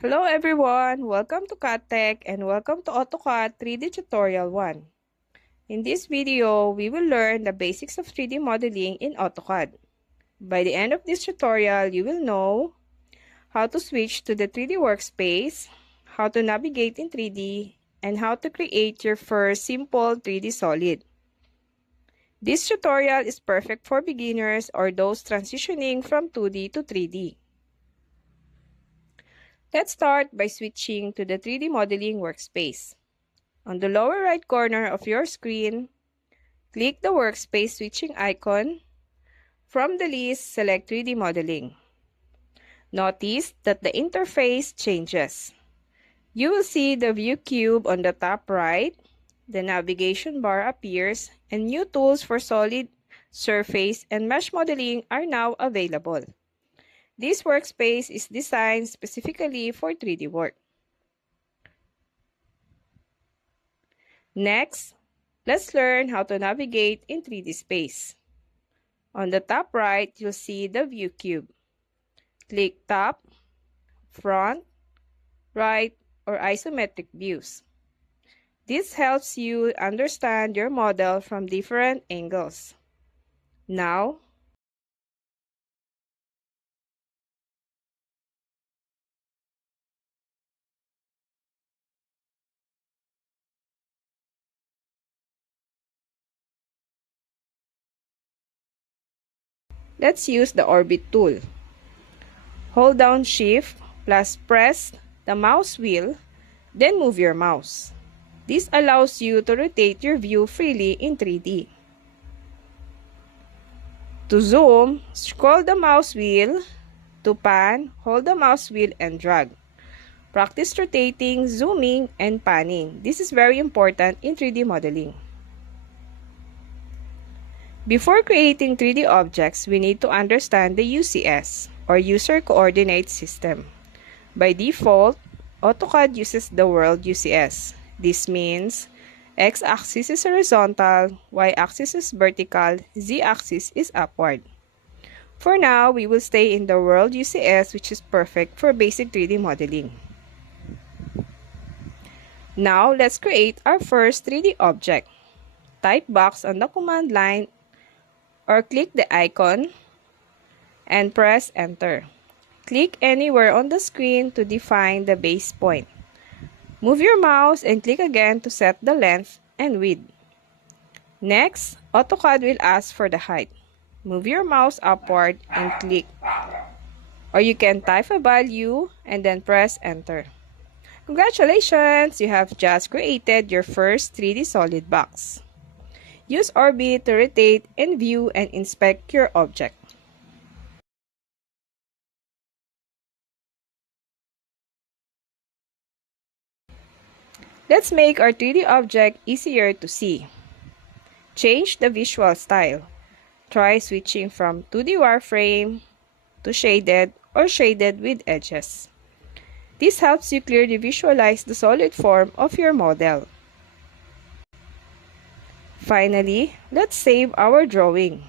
Hello everyone! Welcome to KAD-TECH and welcome to AutoCAD 3D Tutorial 1. In this video, we will learn the basics of 3D modeling in AutoCAD. By the end of this tutorial, you will know how to switch to the 3D workspace, how to navigate in 3D, and how to create your first simple 3D solid. This tutorial is perfect for beginners or those transitioning from 2D to 3D. Let's start by switching to the 3D modeling workspace. On the lower right corner of your screen, click the workspace switching icon. From the list, select 3D modeling. Notice that the interface changes. You will see the view cube on the top right, the navigation bar appears, and new tools for solid, surface, and mesh modeling are now available. This workspace is designed specifically for 3D work. Next, let's learn how to navigate in 3D space. On the top right, you'll see the view cube. Click top, front, right, or isometric views. This helps you understand your model from different angles. Now, let's use the Orbit tool. Hold down Shift plus press the mouse wheel, then move your mouse. This allows you to rotate your view freely in 3D. To zoom, scroll the mouse wheel. To pan, hold the mouse wheel and drag. Practice rotating, zooming, and panning. This is very important in 3D modeling. Before creating 3D objects, we need to understand the UCS, or User Coordinate System. By default, AutoCAD uses the world UCS. This means X-axis is horizontal, Y-axis is vertical, Z-axis is upward. For now, we will stay in the world UCS, which is perfect for basic 3D modeling. Now, let's create our first 3D object. Type box on the command line or click the icon and press enter. Click anywhere on the screen to define the base point. Move your mouse and click again to set the length and width. Next, AutoCAD will ask for the height. Move your mouse upward and click. Or you can type a value and then press enter. Congratulations! You have just created your first 3D solid box. Use Orbit to rotate and view and inspect your object. Let's make our 3D object easier to see. Change the visual style. Try switching from 2D wireframe to shaded or shaded with edges. This helps you clearly visualize the solid form of your model. Finally, let's save our drawing.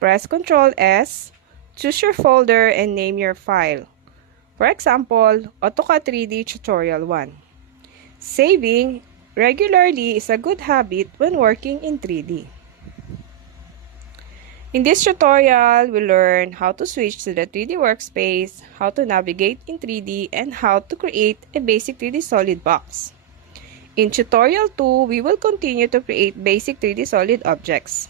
Press Ctrl S, choose your folder and name your file. For example, AutoCAD 3D Tutorial 1. Saving regularly is a good habit when working in 3D. In this tutorial, we learn how to switch to the 3D workspace, how to navigate in 3D, and how to create a basic 3D solid box. In tutorial 2, we will continue to create basic 3D solid objects.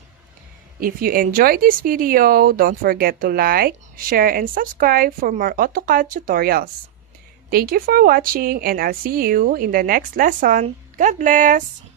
If you enjoyed this video, don't forget to like, share, and subscribe for more AutoCAD tutorials. Thank you for watching and I'll see you in the next lesson. God bless!